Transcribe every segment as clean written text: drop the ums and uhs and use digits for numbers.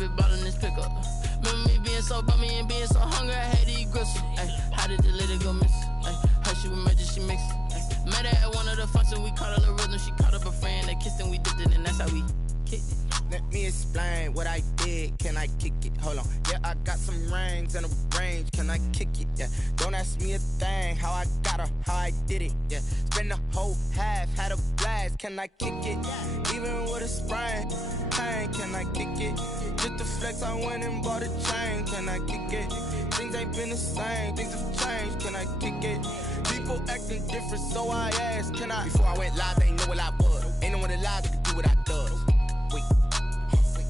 baby ballin' this pickup. Remember me being so bummy and being so hungry, I had to eat gristle. Ay, how did the lady go miss? Ay, her she was magic, she mixed. Met her at one of the functions, we caught her the rhythm. She caught up a friend, they kissed and we dipped it, and that's how we kicked it. Let me explain what I did. Can I kick it? Hold on. Yeah, I got some rings and a range. Can I kick it? Yeah. Don't ask me a thing. How I got her, how I did it. Yeah. Spend the whole half, had a blast. Can I kick it? Even with a sprain. Pain, can I kick it? Just the flex, I went and bought a chain. Can I kick it? Things ain't been the same. Things have changed. Can I kick it? People acting different, so I asked, can I? Before I went live, they ain't know what I was. Ain't no one alive that could do what I does. Wait.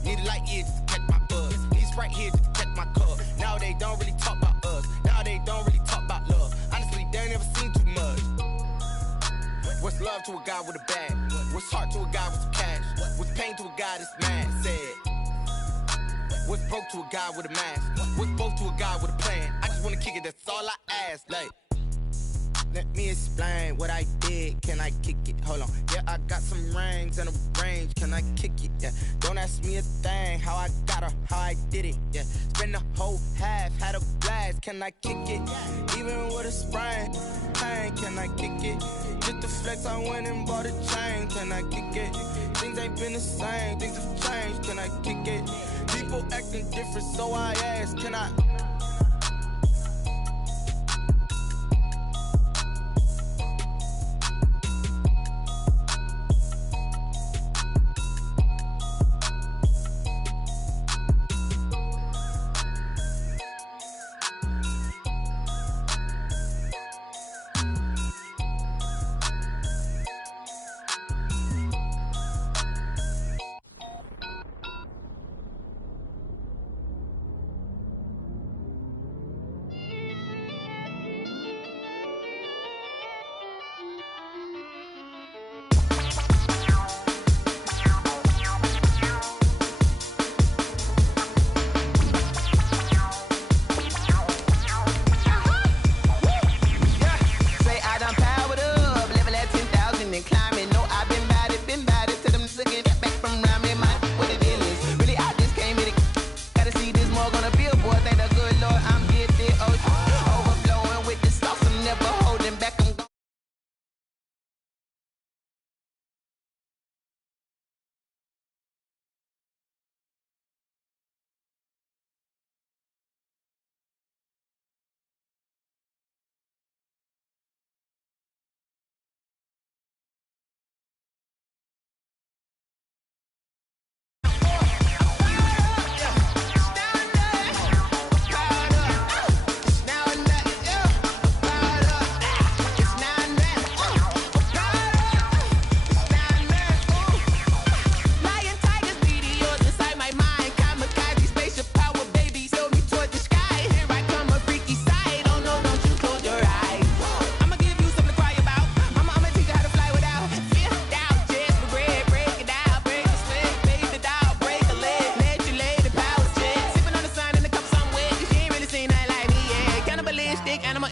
Need a light here just to catch my buzz. Need Sprite here just to catch my cup. Now they don't really talk about us. Now they don't really talk about love. Honestly, they ain't never seen too much. What's love to a guy with a bag? What's heart to a guy with some cash? What's pain to a guy that's mad? Said. What's broke to a guy with a mask? What's both to a guy with a plan? I just wanna kick it, that's all I ask. Like, let me explain what I did. Can I kick it? Hold on. Yeah, I got some rings and a range. Can I kick it? Yeah. Don't ask me a thing. How I got her, how I did it. Yeah. Spend the whole half, had a blast. Can I kick it? Even with a sprain. Pain, can I kick it? Just the flex, I went and bought a chain. Can I kick it? Things ain't been the same. Things have changed. Can I kick it? People acting different, so I ask, can I?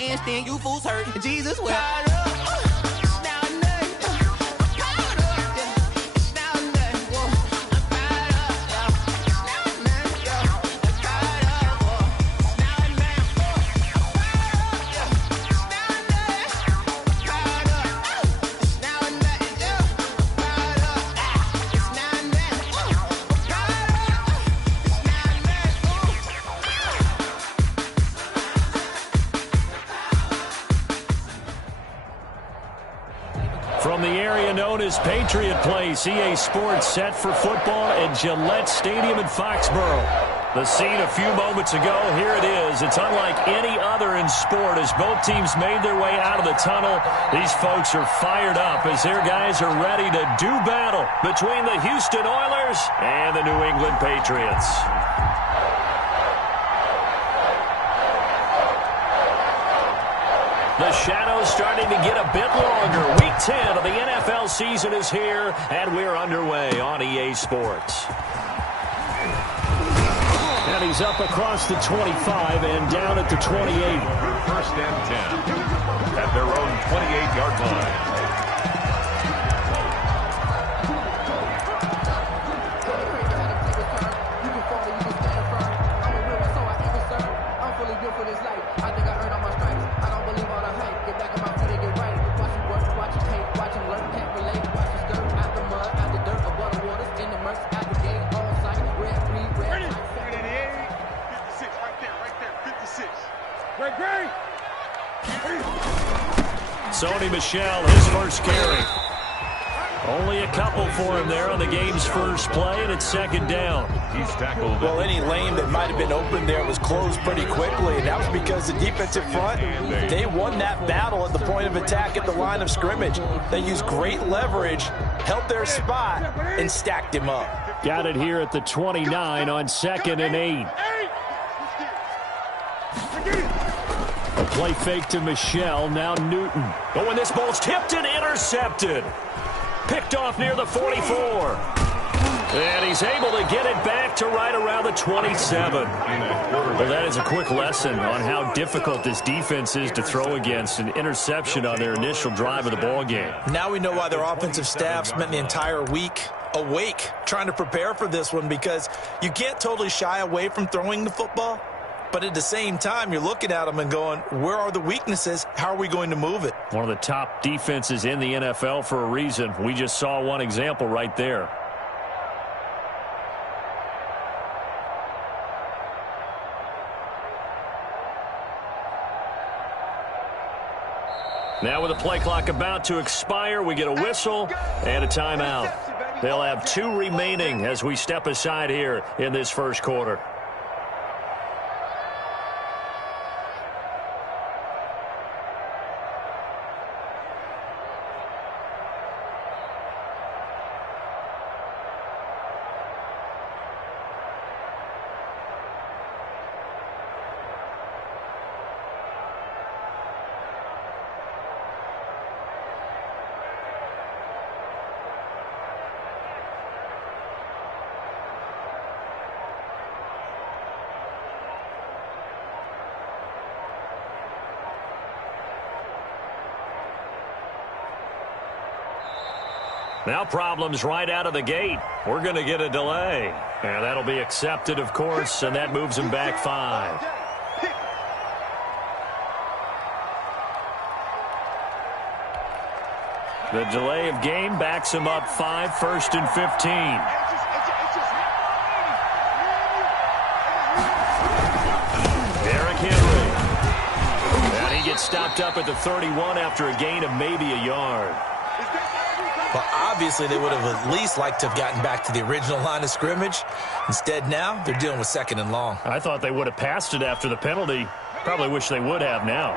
Instinct, you fools hurt. Jesus wept. From the area known as Patriot Place, EA Sports set for football at Gillette Stadium in Foxborough. The scene a few moments ago, here it is. It's unlike any other in sport as both teams made their way out of the tunnel. These folks are fired up as their guys are ready to do battle between the Houston Oilers and the New England Patriots. The shadows starting to get a bit longer. Week 10 of the NFL season is here, and we're underway on EA Sports. And he's up across the 25 and down at the 28. First and 10 at their own 28-yard line. You can fall, Sony Michel, his first carry. Only a couple for him there on the game's first play, and it's second down. He's tackled. Well, any lane that might have been open there was closed pretty quickly, and that was because the defensive front, they won that battle at the point of attack at the line of scrimmage. They used great leverage, held their spot, and stacked him up. Got it here at the 29 on 2nd and 8. A play fake to Michel, now Newton. Oh, and this ball's tipped and intercepted. Picked off near the 44. And he's able to get it back to right around the 27. Well, that is a quick lesson on how difficult this defense is to throw against. An interception on their initial drive of the ball game. Now we know why their offensive staff spent the entire week awake trying to prepare for this one, because you can't totally shy away from throwing the football. But at the same time, you're looking at them and going, where are the weaknesses? How are we going to move it? One of the top defenses in the NFL for a reason. We just saw one example right there. Now with the play clock about to expire, we get a whistle and a timeout. They'll have 2 remaining as we step aside here in this first quarter. Now problems right out of the gate. We're going to get a delay. And that'll be accepted, of course, and that moves him back 5. The delay of game backs him up 5, 1st and 15. Derrick Henry. And he gets stopped up at the 31 after a gain of maybe a yard. Well, obviously, they would have at least liked to have gotten back to the original line of scrimmage. Instead, now they're dealing with 2nd and long. I thought they would have passed it after the penalty. Probably wish they would have now.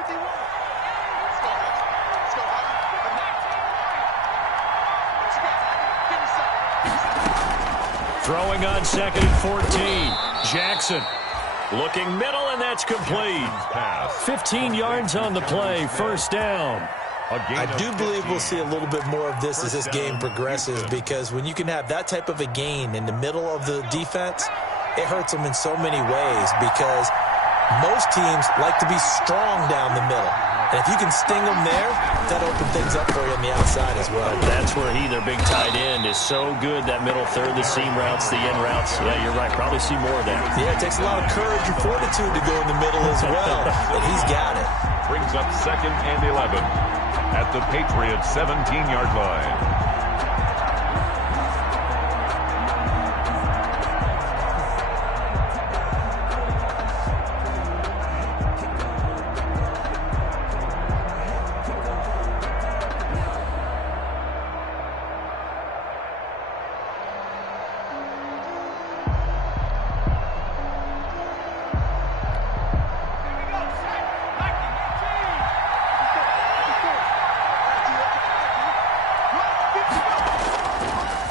Throwing on 2nd and 14. Jackson looking middle, and that's complete. 15 yards on the play, first down. I do believe we'll see a little bit more of this as this game progresses, because when you can have that type of a gain in the middle of the defense, it hurts them in so many ways, because most teams like to be strong down the middle. And if you can sting them there, that opens things up for you on the outside as well. That's where their big tight end, is so good, that middle third, the seam routes, the end routes. Yeah, you're right. Probably see more of that. Yeah, it takes a lot of courage and fortitude to go in the middle as well, and he's got it. Brings up 2nd and 11 at the Patriots' 17-yard line.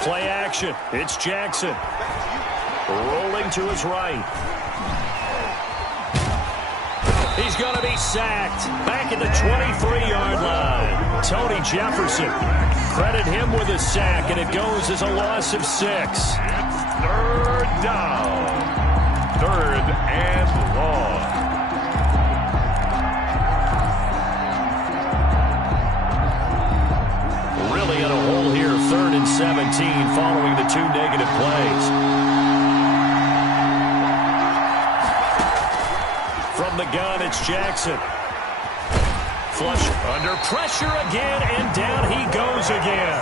Play action. It's Jackson. Rolling to his right. He's going to be sacked. Back at the 23-yard line. Tony Jefferson. Credit him with a sack, and it goes as a loss of 6. 3rd down. 3rd and long. Really in a hole here, 3rd and 17, following the 2 negative plays. From the gun, it's Jackson. Flush under pressure again, and down he goes again.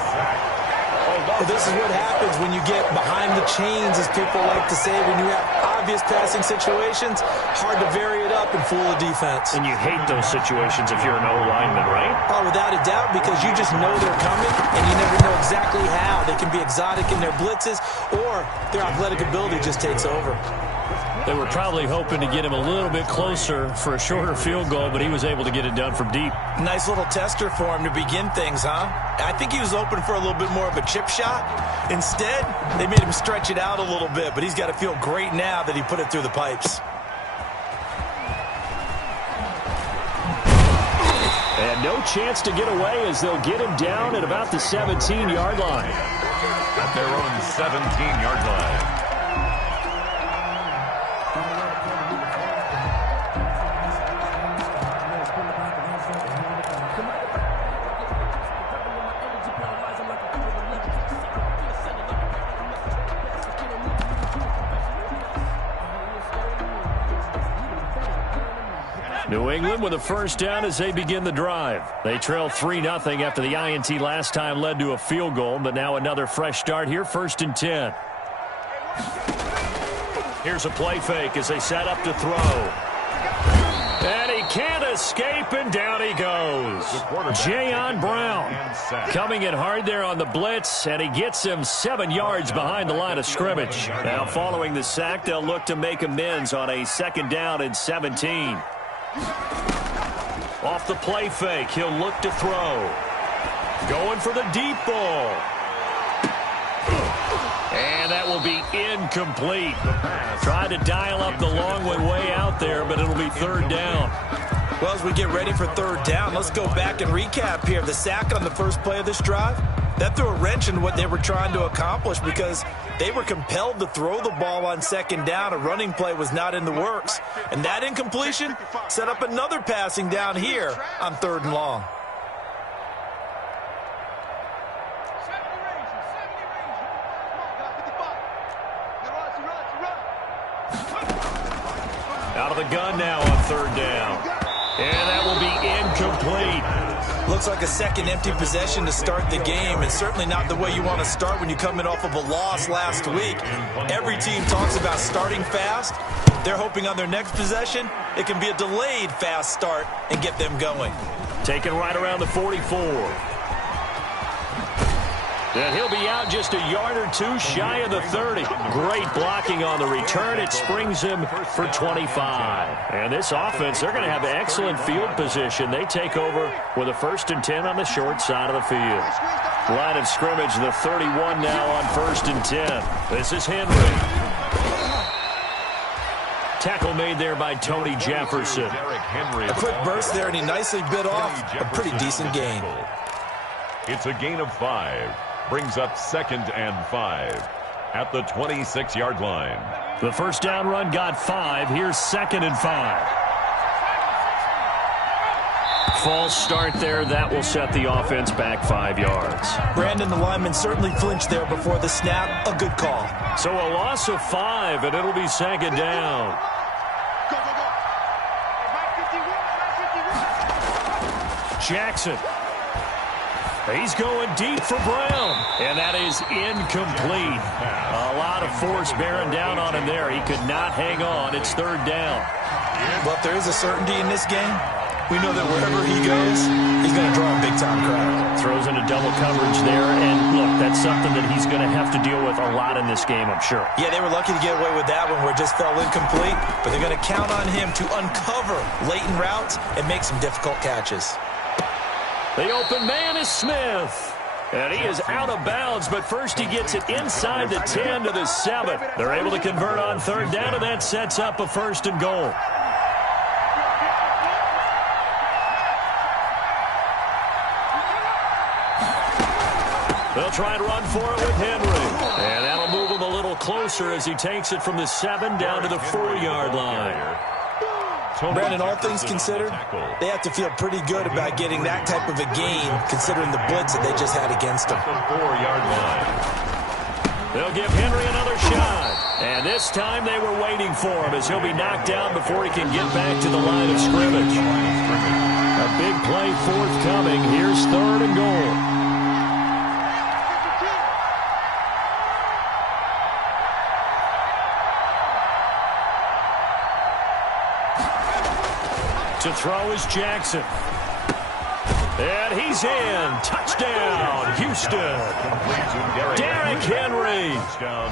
Well, this is what happens when you get behind the chains, as people like to say, when you have previous passing situations, hard to vary it up and fool the defense. And you hate those situations if you're an O-lineman, right? Oh, without a doubt, because you just know they're coming, and you never know exactly how. They can be exotic in their blitzes, or their athletic ability just takes over. They were probably hoping to get him a little bit closer for a shorter field goal, but he was able to get it done from deep. Nice little tester for him to begin things, huh? I think he was open for a little bit more of a chip shot. Instead, they made him stretch it out a little bit, but he's got to feel great now that he put it through the pipes. And no chance to get away as they'll get him down at about the 17-yard line. At their own 17-yard line. New England with a first down as they begin the drive. They trail 3-0 after the INT last time led to a field goal, but now another fresh start here, 1st and 10. Here's a play fake as they set up to throw. And he can't escape, and down he goes. Jayon Brown coming in hard there on the blitz, and he gets him 7 yards behind the line of scrimmage. Now following the sack, they'll look to make amends on a 2nd down and 17. Off the play fake, he'll look to throw. Going for the deep ball. And that will be incomplete. Tried to dial up the long one way out there, but it'll be 3rd down. Well, as we get ready for 3rd down, let's go back and recap here. The sack on the first play of this drive, that threw a wrench in what they were trying to accomplish because they were compelled to throw the ball on 2nd down. A running play was not in the works. And that incompletion set up another passing down here on 3rd and long. Out of the gun now on 3rd down. And that will be incomplete. Looks like a second empty possession to start the game, and certainly not the way you want to start when you're coming off of a loss last week. Every team talks about starting fast. They're hoping on their next possession, it can be a delayed fast start and get them going. Taken right around the 44. And he'll be out just a yard or two shy of the 30. Great blocking on the return. It springs him for 25. And this offense, they're going to have excellent field position. They take over with a 1st and 10 on the short side of the field. Line of scrimmage, the 31 now on 1st and 10. This is Henry. Tackle made there by Tony Jefferson. A quick burst there, and he nicely bit off a pretty decent gain. It's a gain of 5. Brings up 2nd and 5 at the 26-yard line. The first down run got 5. Here's 2nd and 5. False start there. That will set the offense back 5 yards. Brandon, the lineman, certainly flinched there before the snap. A good call. So a loss of 5, and it'll be 2nd down. Jackson. He's going deep for Brown, and that is incomplete. A lot of force bearing down on him there. He could not hang on. It's 3rd down. But there is a certainty in this game. We know that wherever he goes, he's going to draw a big-time crowd. Throws into double coverage there, and look, that's something that he's going to have to deal with a lot in this game, I'm sure. Yeah, they were lucky to get away with that one where it just fell incomplete, but they're going to count on him to uncover latent routes and make some difficult catches. The open man is Smith. And he is out of bounds, but first he gets it inside the 10 to the 7. They're able to convert on 3rd down, and that sets up a 1st and goal. They'll try and run for it with Henry. And that'll move him a little closer as he takes it from the 7 down to the 4-yard line. Brandon, all things considered, they have to feel pretty good about getting that type of a gain, considering the blitz that they just had against them. 4-yard line. They'll give Henry another shot. And this time they were waiting for him as he'll be knocked down before he can get back to the line of scrimmage. A big play forthcoming. Here's 3rd and goal. To throw is Jackson. And he's in. Touchdown, Houston. Derrick Henry,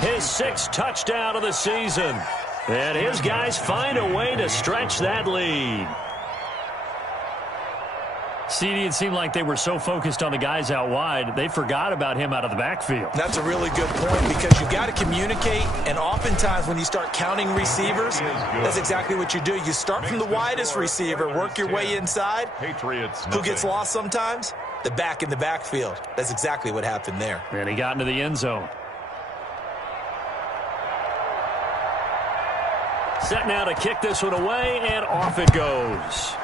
his 6th touchdown of the season. And his guys find a way to stretch that lead. CD, it seemed like they were so focused on the guys out wide, they forgot about him out of the backfield. That's a really good point because you've got to communicate, and oftentimes when you start counting receivers, that's exactly what you do. You start from the widest receiver, work your way inside. Who gets lost sometimes? The back in the backfield. That's exactly what happened there. And he got into the end zone. Set now to kick this one away, and off it goes.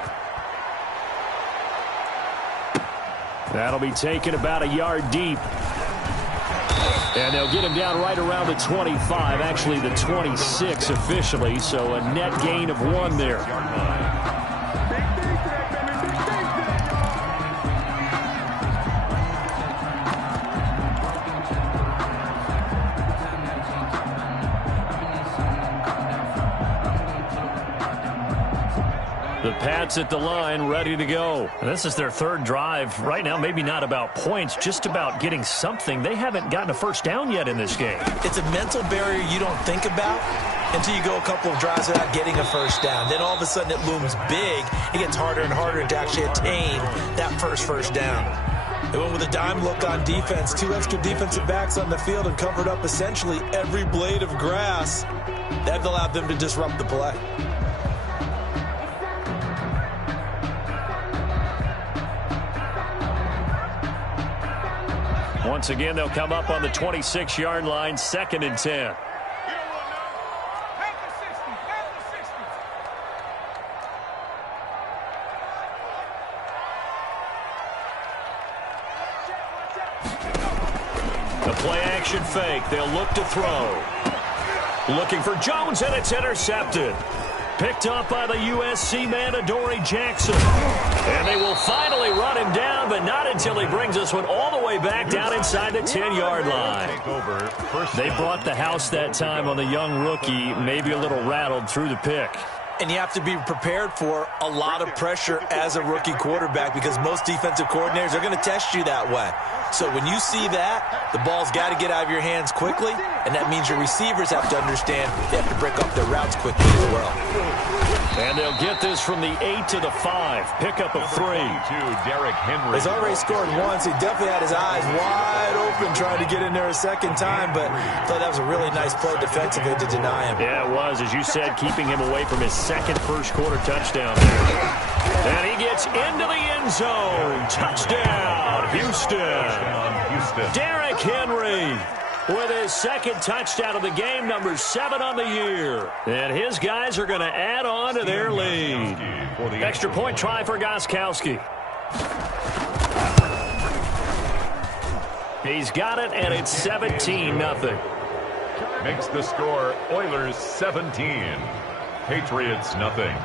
That'll be taken about a yard deep. And they'll get him down right around the 25, actually the 26 officially, so a net gain of 1 there. The Pats at the line, ready to go. And this is their 3rd drive. Right now, maybe not about points, just about getting something. They haven't gotten a first down yet in this game. It's a mental barrier you don't think about until you go a couple of drives without getting a first down. Then all of a sudden it looms big. It gets harder and harder to actually attain that first down. They went with a dime look on defense. 2 extra defensive backs on the field and covered up essentially every blade of grass. That allowed them to disrupt the play. Once again, they'll come up on the 26-yard line, 2nd and 10. The play-action fake. They'll look to throw. Looking for Jones, and it's intercepted. Picked up by the USC man, Adoree Jackson. And they will finally run him down, but not until he brings this one all the way back down inside the 10-yard line. They brought the house that time on the young rookie, maybe a little rattled through the pick. And you have to be prepared for a lot of pressure as a rookie quarterback because most defensive coordinators are going to test you that way. So when you see that, the ball's got to get out of your hands quickly, and that means your receivers have to understand they have to break up their routes quickly as well. And they'll get this from the 8 to the 5. Pickup of 3. Derrick Henry. He's already scored once. He definitely had his eyes wide open trying to get in there a second time, but I thought that was a really nice play defensively to deny him. Yeah, it was. As you said, keeping him away from his second first-quarter touchdown there. And he gets into the end zone. Touchdown, Houston. Derrick Henry with his 2nd touchdown of the game, number 7 on the year. And his guys are going to add on to their lead. Extra point try for Gostkowski. He's got it, and it's 17-0. Makes the score Oilers 17, Patriots nothing.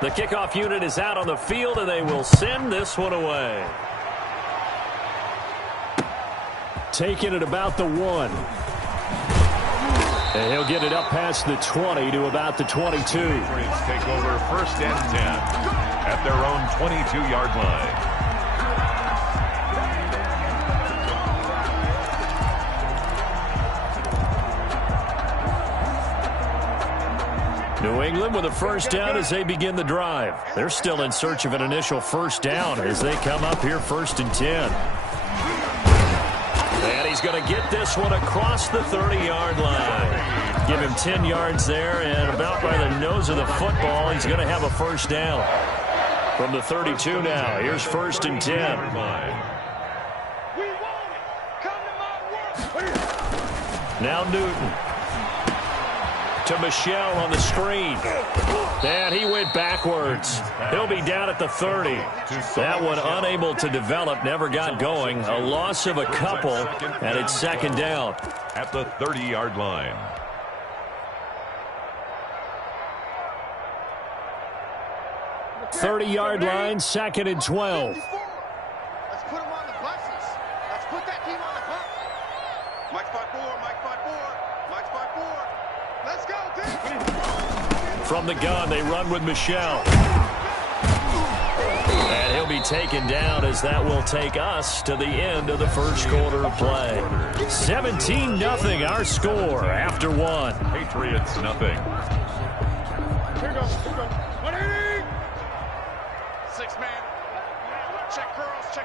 The kickoff unit is out on the field, and they will send this one away. Taking it about the 1. And he'll get it up past the 20 to about the 22. Patriots take over 1st and 10 at their own 22-yard line. New England with a first down as they begin the drive. They're still in search of an initial first down as they come up here 1st and 10. And he's going to get this one across the 30-yard line. Give him 10 yards there, and about by the nose of the football, he's going to have a first down. From the 32 now, here's 1st and 10. Now Newton. To Michelle on the screen. And he went backwards. He'll be down at the 30. That one unable to develop, never got going. A loss of a couple, and it's 2nd down. At the 30-yard line. '30-yard line, 2nd and 12. Let's put him on the buses. Mike 5-4, Mike 5-4, Mike 5-4. Let's go, team. From the gun, they run with Michelle. And he'll be taken down as that will take us to the end of the first quarter of play. 17-0 our score after one. Patriots nothing. Here goes. 180. 6-man. Check curls. Set.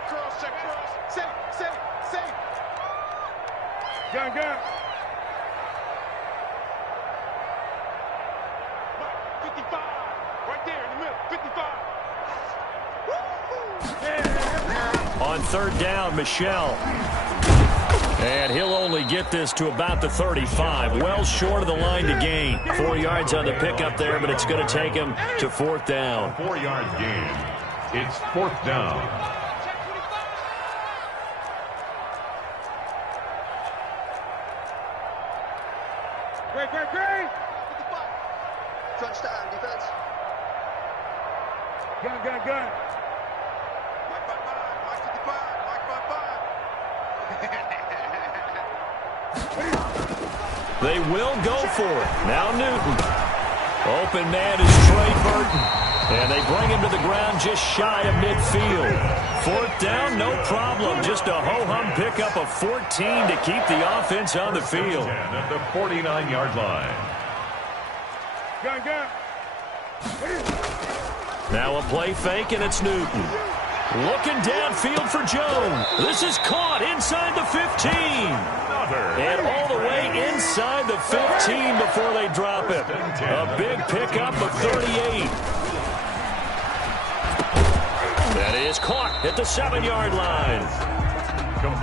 Gun. 55. Right there in the middle. 55. On third down, Michelle. And he'll only get this to about the 35. Well short of the line to gain. 4 yards on the pickup there, but it's going to take him to fourth down. 4-yard gain. It's fourth down. Great. 55. Touchdown, defense. Gun. Mike 5-5, Mike 55, Mike 5-5. They will go for it. Now Newton. Open man is Trey Burton. And they bring him to the ground just shy of midfield. Fourth down, no problem. Just a ho-hum pickup of 14 to keep the offense on the field. At the 49-yard line. Gun. Now a play fake, and it's Newton. Looking downfield for Jones. This is caught inside the 15. And all the way inside the 15 before they drop it. A big pickup of 38. That is caught at the 7-yard line.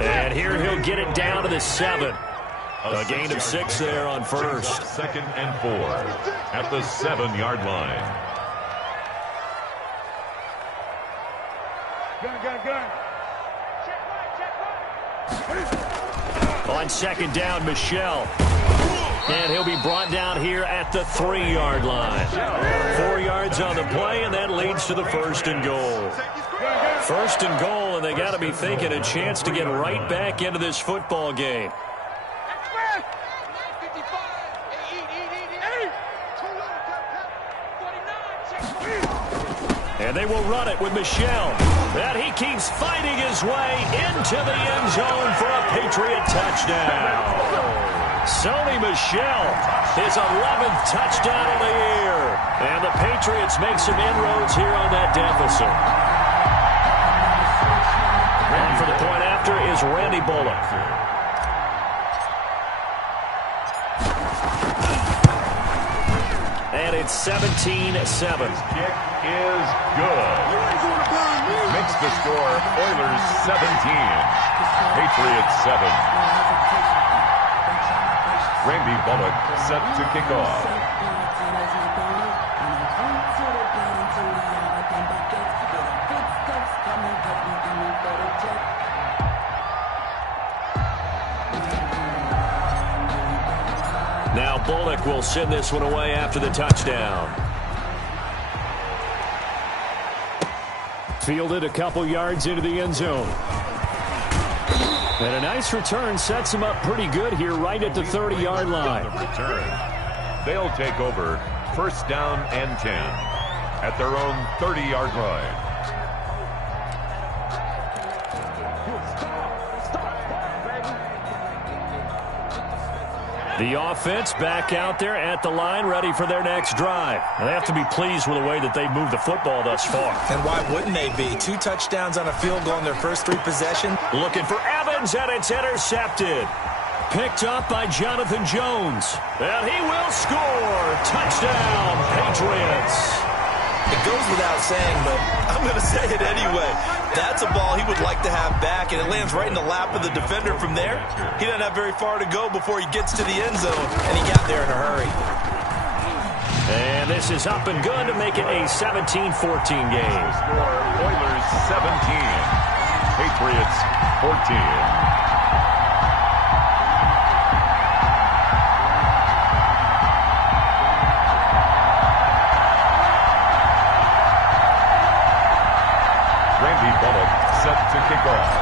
And here he'll get it down to the 7. A gain of 6 there on first. 2nd and 4 at the 7-yard line. Gun. On second down, Michelle. And he'll be brought down here at the 3-yard line. 4 yards on the play, and that leads to the 1st and goal. 1st and goal, and they got to be thinking a chance to get right back into this football game. And they will run it with Michelle. And he keeps fighting his way into the end zone for a Patriot touchdown. Sony Michel, his 11th touchdown of the year. And the Patriots make some inroads here on that deficit. And for the point after is Randy Bullock. And it's 17-7. Kick is good. Makes the score Oilers 17, Patriots 7. Randy Bullock set to kick off. Now Bullock will send this one away after the touchdown. Fielded a couple yards into the end zone. And a nice return sets him up pretty good here right at the 30-yard line. Return. They'll take over 1st down and 10 at their own 30-yard line. The offense back out there at the line, ready for their next drive. And they have to be pleased with the way that they've moved the football thus far. And why wouldn't they be? 2 touchdowns on a field goal in their first 3 possessions. Looking for Evans, and it's intercepted. Picked up by Jonathan Jones. And he will score. Touchdown, Patriots. It goes without saying, but I'm going to say it anyway. That's a ball he would like to have back, and it lands right in the lap of the defender from there. He doesn't have very far to go before he gets to the end zone, and he got there in a hurry. And this is up and good to make it a 17-14 game. Score Oilers 17, Patriots 14. Randy Bullock set to kick off.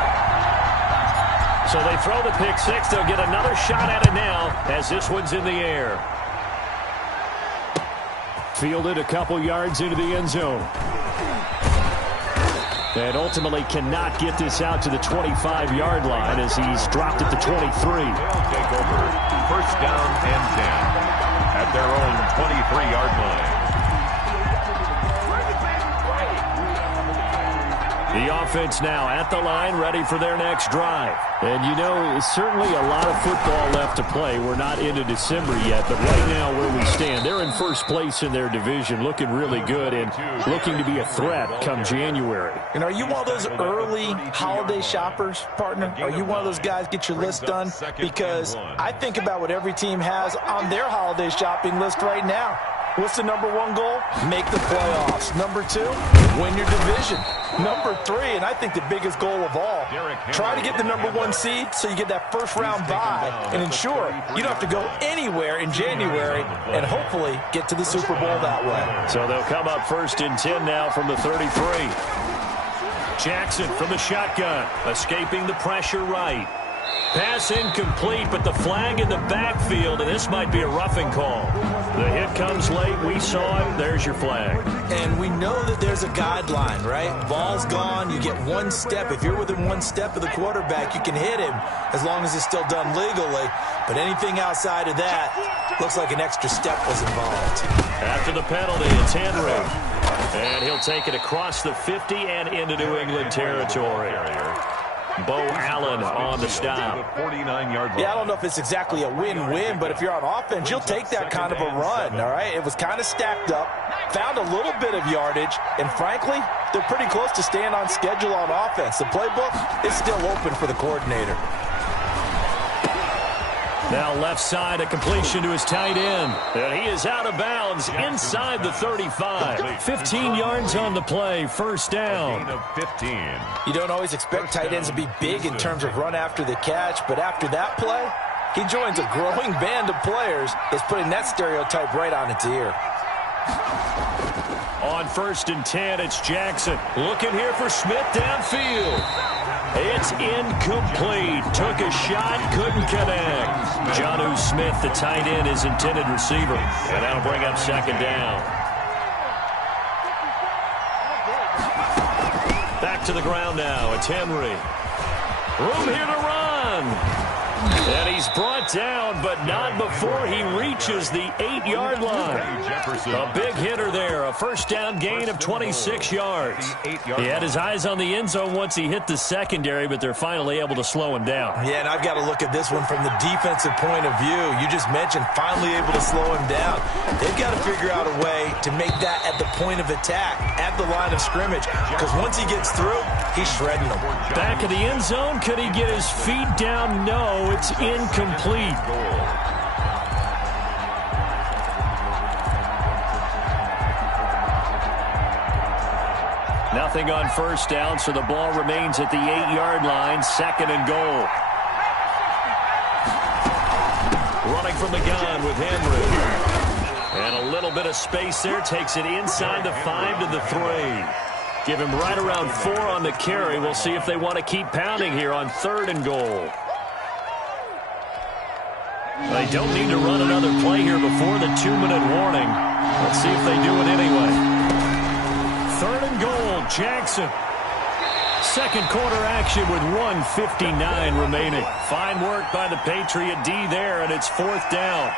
So they throw the pick six. They'll get another shot at it now as this one's in the air. Fielded a couple yards into the end zone. And ultimately cannot get this out to the 25-yard line as he's dropped at the 23. They'll take over first down and 10 at their own 23-yard line. The offense now at the line, ready for their next drive. And, you know, certainly a lot of football left to play. We're not into December yet, but right now where we stand, they're in first place in their division, looking really good and looking to be a threat come January. And are you one of those early holiday shoppers, partner? Are you one of those guys get your list done? Because I think about what every team has on their holiday shopping list right now. What's the number one goal? Make the playoffs. Number two, win your division. Number three, and I think the biggest goal of all, try to get the number one seed so you get that first round bye and ensure you don't have to go anywhere in January and hopefully get to the Super Bowl that way. So they'll come up first and 10 now from the 33. Jackson from the shotgun, escaping the pressure right. Pass incomplete, but the flag in the backfield, and this might be a roughing call. The hit comes late. We saw it. There's your flag. And we know that there's a guideline, right? Ball's gone. You get one step. If you're within one step of the quarterback, you can hit him as long as it's still done legally. But anything outside of that looks like an extra step was involved. After the penalty, it's Henry. And he'll take it across the 50 and into New England territory. Bo Allen on the stop. Yeah, I don't know if it's exactly a win-win, but if you're on offense, you'll take that kind of a run, all right? It was kind of stacked up, found a little bit of yardage, and frankly, they're pretty close to staying on schedule on offense. The playbook is still open for the coordinator. Now left side, a completion to his tight end. And he is out of bounds inside the 35. 15 yards on the play, first down. You don't always expect tight ends to be big in terms of run after the catch, but after that play, he joins a growing band of players that's putting that stereotype right on its ear. On first and 10, it's Jackson. Looking here for Smith downfield. It's incomplete. Took a shot, couldn't connect. Jonnu Smith, the tight end, his intended receiver. And that'll bring up second down. Back to the ground now. It's Henry. Room here to run. And he's brought down, but not before he reaches the 8-yard line. A big hitter there. A first down gain of 26 yards. He had his eyes on the end zone once he hit the secondary, but they're finally able to slow him down. Yeah, and I've got to look at this one from the defensive point of view. You just mentioned finally able to slow him down. They've got to figure out a way to make that at the point of attack, at the line of scrimmage, because once he gets through, he's shredding them. Back of the end zone, could he get his feet down? No, it's incomplete. Nothing on first down, so the ball remains at the 8-yard line, second and goal. Running from the gun with Henry. And a little bit of space there, takes it inside the 5 to the 3. Give him right around 4 on the carry. We'll see if they want to keep pounding here on third and goal. They don't need to run another play here before the 2-minute warning. Let's see if they do it anyway. Third and goal, Jackson. Second quarter action with 1:59 remaining. Fine work by the Patriot D there, and it's fourth down.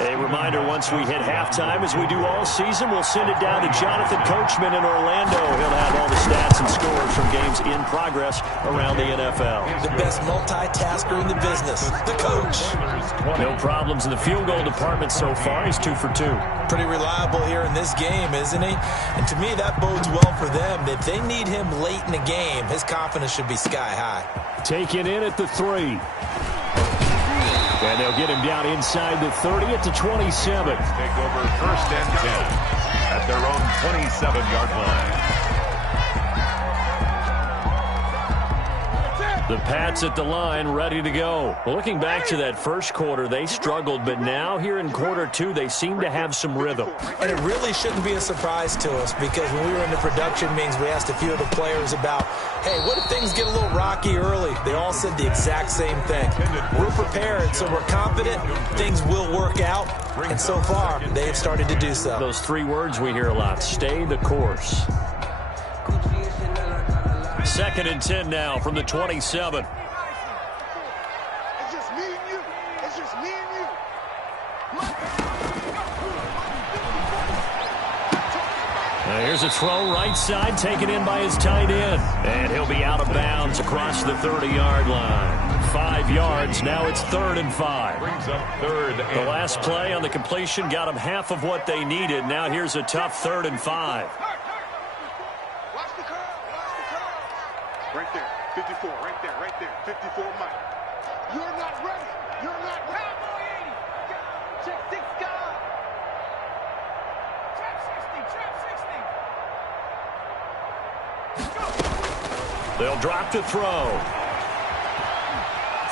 A reminder, once we hit halftime, as we do all season, we'll send it down to Jonathan Coachman in Orlando. He'll have all the stats and scores from games in progress around the NFL. The best multitasker in the business, the coach. No problems in the field goal department so far. He's 2 for 2. Pretty reliable here in this game, isn't he? And to me, that bodes well for them. If they need him late in the game, his confidence should be sky high. Taken in at the 3. And they'll get him down inside the 30 at the 27. Take over first and 10 at their own 27-yard line. The Pats at the line, ready to go. Well, looking back to that first quarter, they struggled, but now here in quarter two, they seem to have some rhythm. And it really shouldn't be a surprise to us, because when we were in the production meetings, we asked a few of the players about, hey, what if things get a little rocky early? They all said the exact same thing. We're prepared, so we're confident things will work out, and so far, they have started to do so. Those three words we hear a lot: stay the course. 2nd and 10 now from the 27. It's just me and you. It's just me and you. Here's a throw right side, taken in by his tight end. And he'll be out of bounds across the 30-yard line. 5 yards, now it's 3rd and 5. Brings up 3rd and The last 5. play on the completion got them half of what they needed. Now here's a tough 3rd and 5. Watch the curve. Watch the curve. Right there. 54. Right there. Right there. 54 Mike. You're not ready. You're not ready. Check 6 guard. Trap 60. Trap 60. They'll drop to throw.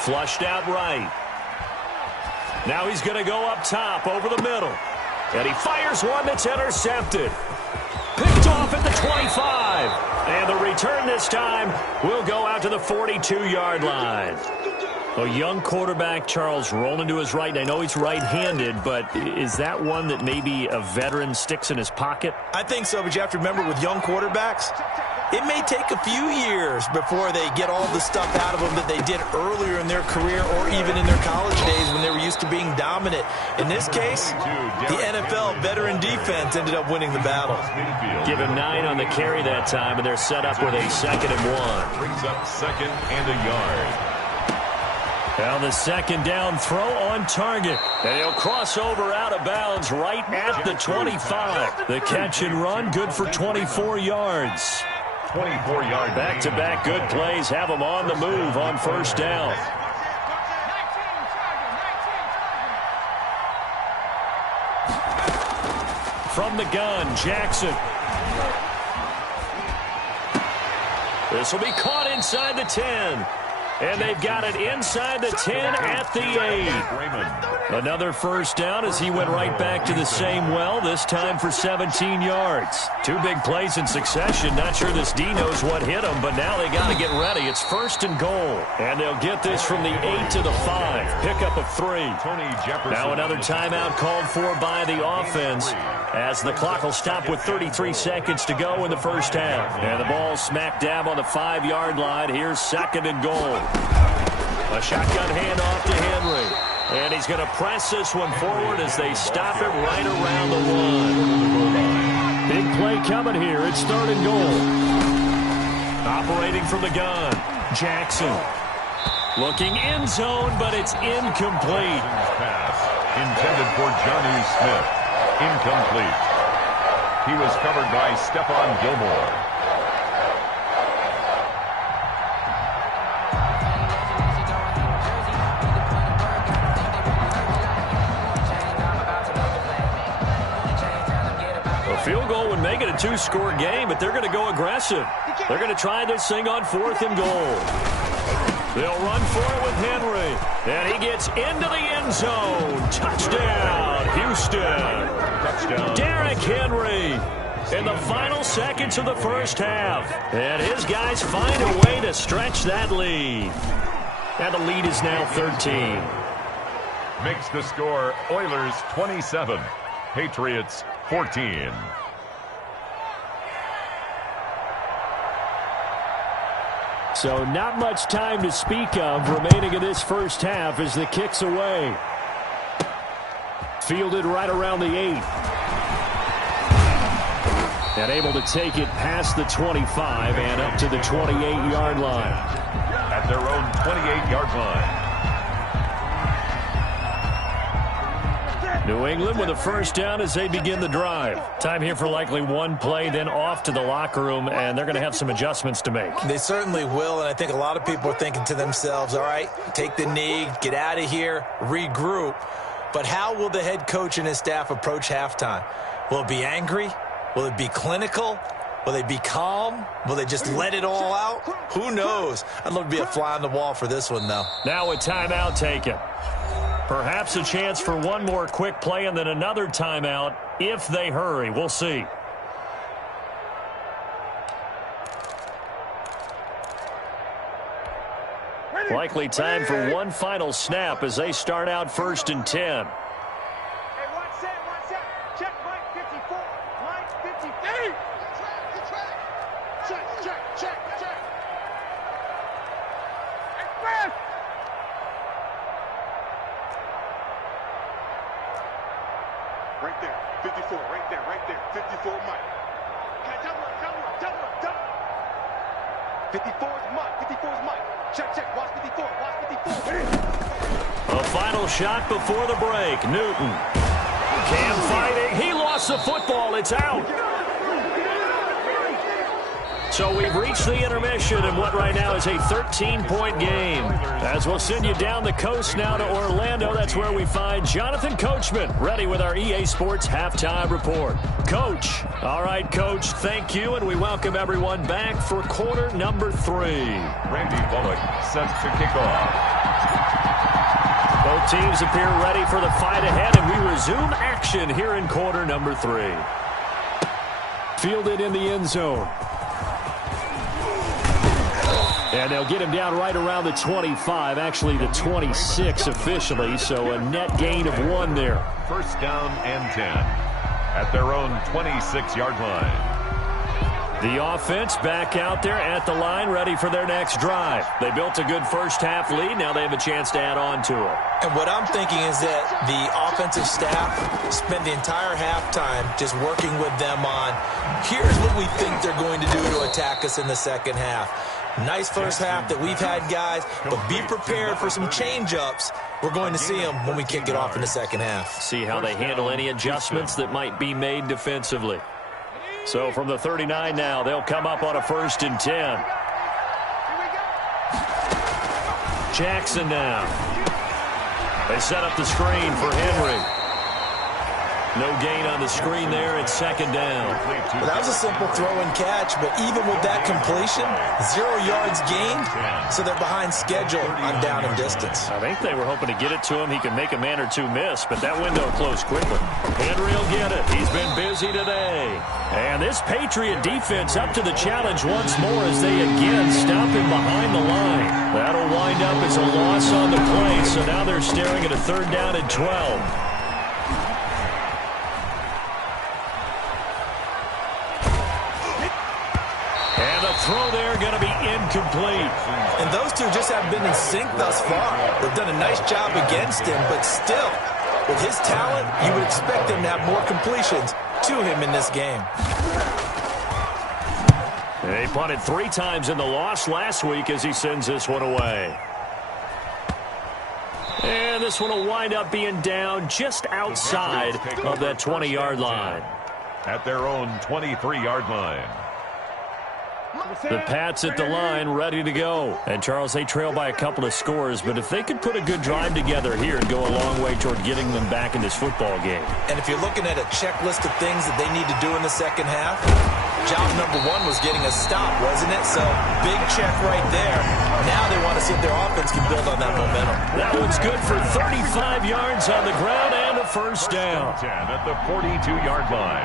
Flushed out right. Now he's going to go up top over the middle. And he fires one that's intercepted. Picked off at the 25. And the return this time will go out to the 42-yard line. A young quarterback, Charles, rolling to his right. I know he's right-handed, but is that one that maybe a veteran sticks in his pocket? I think so, but you have to remember, with young quarterbacks, it may take a few years before they get all the stuff out of them that they did earlier in their career or even in their college days when they were used to being dominant. In this case, the NFL veteran defense ended up winning the battle. Give him 9 on the carry that time, and they're set up with a 2nd and 1. Brings up 2nd and a yard. Now the 2nd down throw on target. And he'll cross over out of bounds right at the 25. The catch and run good for 24 yards. 24-yard. Back-to-back good plays have them on the move on 1st down. From the gun, Jackson. This will be caught inside the 10. And they've got it inside the 10 at the 8. Another 1st down as he went right back to the same well, this time for 17 yards. 2 big plays in succession. Not sure this D knows what hit him, but now they got to get ready. It's 1st and goal. And they'll get this from the 8 to the 5. Pickup of 3. Now another timeout called for by the offense, as the clock will stop with 33 seconds to go in the 1st half. And the ball smack dab on the 5-yard line. Here's 2nd and goal. A shotgun handoff to Henry. And he's going to press this one forward as they stop it right around the 1. Big play coming here. It's 3rd and goal. Operating from the gun, Jackson. Looking end zone, but it's incomplete. Pass intended for Johnny Smith. Incomplete. He was covered by Stephon Gilmore. Field goal would make it a 2-score game, but they're going to go aggressive. They're going to try this thing on 4th and goal. They'll run for it with Henry. And he gets into the end zone. Touchdown, Houston. Touchdown. Derrick Henry in the final seconds of the 1st half. And his guys find a way to stretch that lead. And the lead is now 13. Makes the score Oilers 27. Patriots 14. So not much time to speak of remaining in this 1st half as the kick's away. Fielded right around the 8. And able to take it past the 25 and up to the 28-yard line. At their own 28-yard line. New England with a 1st down as they begin the drive. Time here for likely one play, then off to the locker room, and they're going to have some adjustments to make. They certainly will, and I think a lot of people are thinking to themselves, all right, take the knee, get out of here, regroup. But how will the head coach and his staff approach halftime? Will it be angry? Will it be clinical? Will they be calm? Will they just let it all out? Who knows? I'd love to be a fly on the wall for this one, though. Now a timeout taken. Perhaps a chance for one more quick play and then another timeout if they hurry. We'll see. Likely time for one final snap as they start out 1st and 10. Hey, one set. Check line 54. Line 58. Check. Hey, fast. Right there. 54. Right there. 54 Mike. Okay, double up. 54 is Mike. Check. Watch 54. A final shot before the break. Newton. Cam fighting. He lost the football. It's out. So we've reached the intermission in what right now is a 13-point game. As we'll send you down the coast now to Orlando, that's where we find Jonathan Coachman, ready with our EA Sports Halftime Report. Coach. All right, Coach, thank you, and we welcome everyone back for quarter number 3. Randy Bullock set to kick off. Both teams appear ready for the fight ahead, and we resume action here in quarter number 3. Fielded in the end zone. And they'll get him down right around the 25, actually the 26 officially, so a net gain of 1 there. 1st down and 10 at their own 26-yard line. The offense back out there at the line, ready for their next drive. They built a good first-half lead. Now they have a chance to add on to it. And what I'm thinking is that the offensive staff spent the entire halftime just working with them on, here's what we think they're going to do to attack us in the second half. Nice first half that we've had, guys, but be prepared for some change-ups. We're going to see them when we kick it off in the second half. See how they handle any adjustments that might be made defensively. So from the 39 now, they'll come up on a 1st and 10. Jackson now. They set up the screen for Henry. No gain on the screen there. It's 2nd down. Well, that was a simple throw and catch, but even with that completion, 0 yards gained, so they're behind schedule on down and distance. I think they were hoping to get it to him. He could make a man or two miss, but that window closed quickly. Henry will get it. He's been busy today. And this Patriot defense up to the challenge once more as they again stop him behind the line. That'll wind up as a loss on the play, so now they're staring at a 3rd down and 12. Throw there going to be incomplete. And those two just haven't been in sync thus far. They've done a nice job against him, but still, with his talent, you would expect him to have more completions to him in this game. They punted 3 times in the loss last week as he sends this one away. And this one will wind up being down just outside of that 20-yard line. At their own 23-yard line. The Pats at the line, ready to go. And, Charles, they trail by a couple of scores, but if they could put a good drive together here and go a long way toward getting them back in this football game. And if you're looking at a checklist of things that they need to do in the second half, job number 1 was getting a stop, wasn't it? So, big check right there. Now they want to see if their offense can build on that momentum. That one's good for 35 yards on the ground and a 1st down. 10 at the 42-yard line.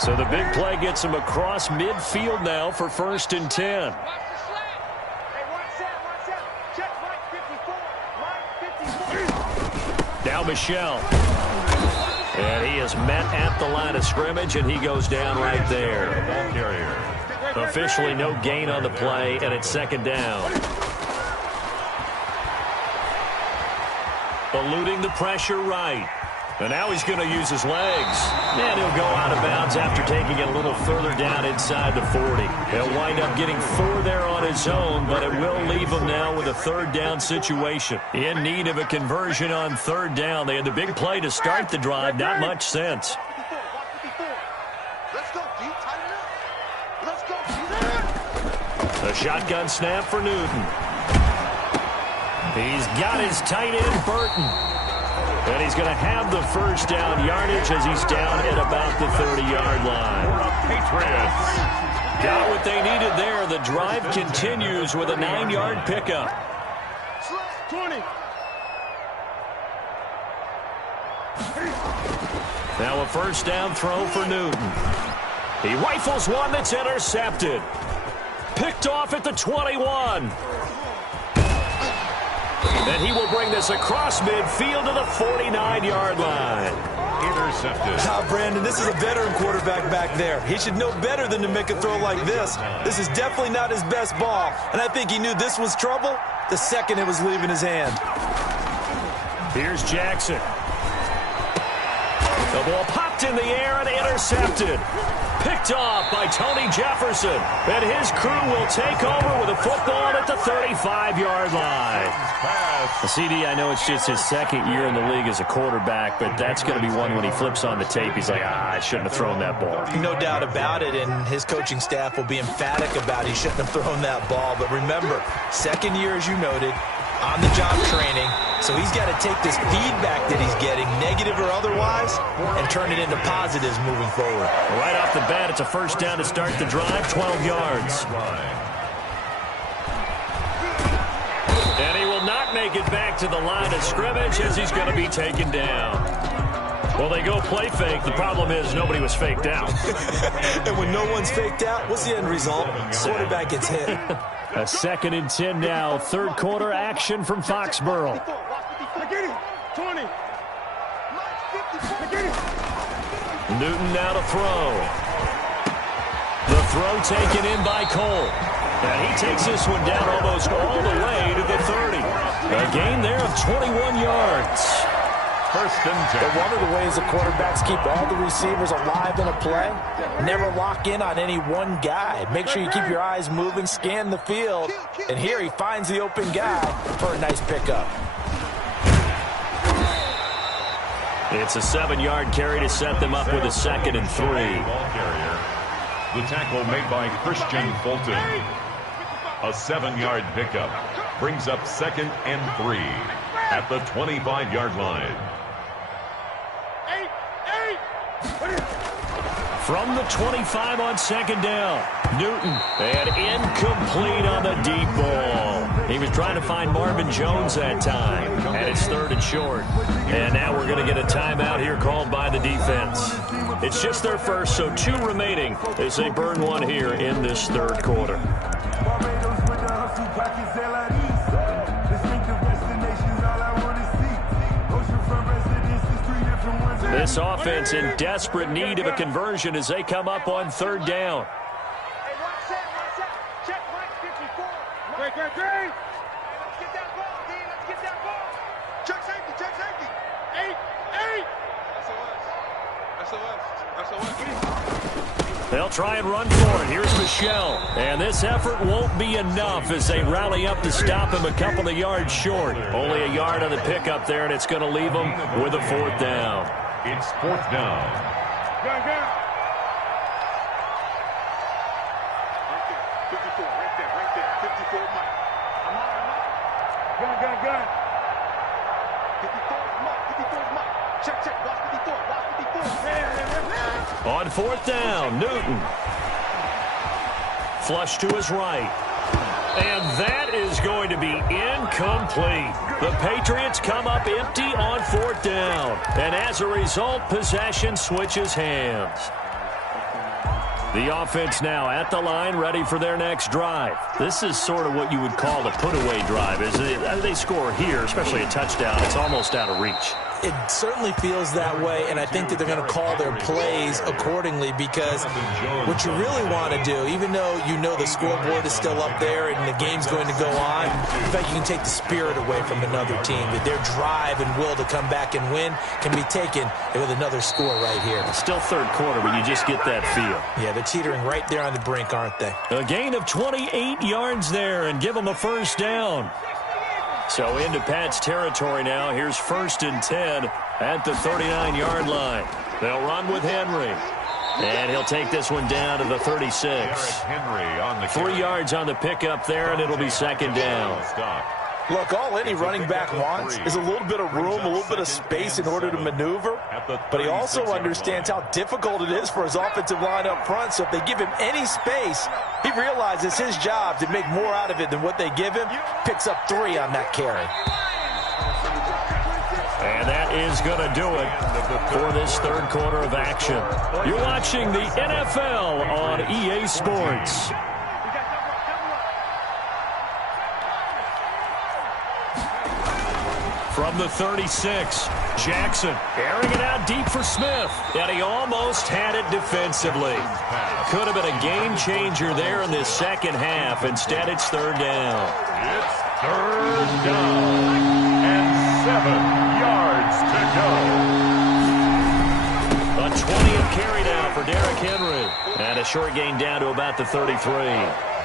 So the big play gets him across midfield now for 1st and 10. Now Michelle. And he is met at the line of scrimmage, and he goes down right there. Officially no gain on the play, and it's 2nd down. Eluding the pressure right. And now he's going to use his legs. And he'll go out of bounds after taking it a little further down inside the 40. He'll wind up getting 4 there on his own, but it will leave him now with a 3rd down situation. In need of a conversion on 3rd down. They had the big play to start the drive. Not much sense. A shotgun snap for Newton. He's got his tight end, Burton. And he's going to have the first down yardage as he's down at about the 30-yard line. Patriots. Got what they needed there. The drive continues with a 9-yard pickup. 20. Now a first down throw for Newton. He rifles one that's intercepted. Picked off at the 21. And he will bring this across midfield to the 49-yard line. Intercepted. Brandon, this is a veteran quarterback back there. He should know better than to make a throw like this. This is definitely not his best ball. And I think he knew this was trouble the second it was leaving his hand. Here's Jackson. The ball popped in the air and intercepted. Picked off by Tony Jefferson. And his crew will take over with a football at the 35-yard line. The CD, I know it's just his second year in the league as a quarterback, but that's going to be one when he flips on the tape. He's like, I shouldn't have thrown that ball. No doubt about it, and his coaching staff will be emphatic about he shouldn't have thrown that ball. But remember, second year, as you noted, on-the-job training, so he's got to take this feedback that he's getting, negative or otherwise, and turn it into positives moving forward. Right off the bat, it's a first down to start the drive, 12 yards. And he will not make it back to the line of scrimmage as he's going to be taken down. Well, they go play fake. The problem is nobody was faked out. And when no one's faked out, what's the end result? Quarterback gets hit. A 2nd and 10 now. Third quarter action from Foxborough. 20. Newton now to throw. The throw taken in by Cole. And he takes this one down almost all the way to the 30. A gain there of 21 yards. First and 10. But one of the ways the quarterbacks keep all the receivers alive in a play, never lock in on any one guy. Make sure you keep your eyes moving, scan the field, and here he finds the open guy for a nice pickup. It's a 7-yard carry to set them up with a 2nd and 3. Ball carrier. The tackle made by Christian Fulton. A 7-yard pickup brings up 2nd and 3 at the 25-yard line. From the 25 on 2nd down, Newton, and incomplete on the deep ball. He was trying to find Marvin Jones that time, and it's 3rd and short. And now we're going to get a timeout here called by the defense. It's just their first, so 2 remaining as they burn one here in this 3rd quarter. This offense in desperate need of a conversion as they come up on 3rd down. Hey, watch that. Check Mike 54. Great. Let's get that ball, D. Let's get that ball. Check safety. 8. SOS. They'll try and run for it. Here's Michelle. And this effort won't be enough as they rally up to stop him a couple of yards short. Only a yard on the pickup there, and it's going to leave them with a 4th down. It's 4th down. Gun. Right there. 54. Right there. 54 Mike. I'm on. Gun. 54 Mike. Check. Watch 54. On 4th down, Newton. Flush to his right. And that is going to be incomplete. The Patriots come up empty on 4th down. And as a result, possession switches hands. The offense now at the line, ready for their next drive. This is sort of what you would call a put-away drive. They score here, especially a touchdown, it's almost out of reach. It certainly feels that way, and I think that they're going to call their plays accordingly because what you really want to do, even though you know the scoreboard is still up there and the game's going to go on, in fact, you can take the spirit away from another team, that their drive and will to come back and win can be taken with another score right here. Still 3rd quarter, but you just get that feel. Yeah, they're teetering right there on the brink, aren't they? A gain of 28 yards there and give them a 1st down. So into Pat's territory now. Here's 1st and 10 at the 39-yard line. They'll run with Henry. And he'll take this one down to the 36. Henry on the 3 yards on the pickup there, and it'll be 2nd down. Look, all any running back wants is a little bit of room, a little bit of space in order to maneuver. But he also understands how difficult it is for his offensive line up front. So if they give him any space, he realizes his job to make more out of it than what they give him. Picks up 3 on that carry. And that is going to do it for this third quarter of action. You're watching the NFL on EA Sports. From the 36, Jackson airing it out deep for Smith. And he almost had it defensively. Could have been a game changer there in this second half. Instead, it's third down. It's third down and 7 yards to go. A 20th carry now for Derrick Henry. And a short gain down to about the 33.